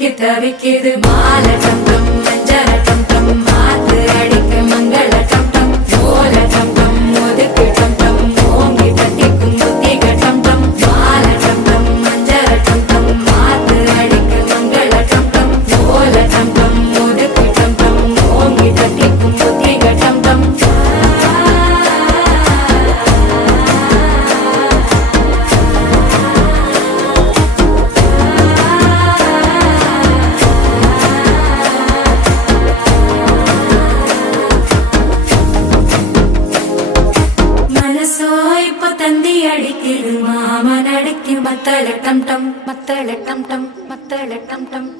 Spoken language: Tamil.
தவிக்கு தவிக்குது மாலை டம் டம் மஞ்சள டம் டம் மாத்து அடிக்க மங்கள டம் டம் ஓல டம் டம் ஒதுக்கு டம் டம் ஓங்கி தட்டிக்கும் புத்திக டம் டம் மாலை டம் டம் மஞ்சள டம் டம் மாத்து அடிக்க மங்கள டம் டம் ஓல டம் டம் ஒதுக்கு டம் டம் ஓங்கி தட்டிக்கும் புத்திக டம் டம் தந்தி அடிக்குது மாமன் அடிக்கு மத்தள டம் டம் மத்தள டம் டம் மத்தள டம் டம்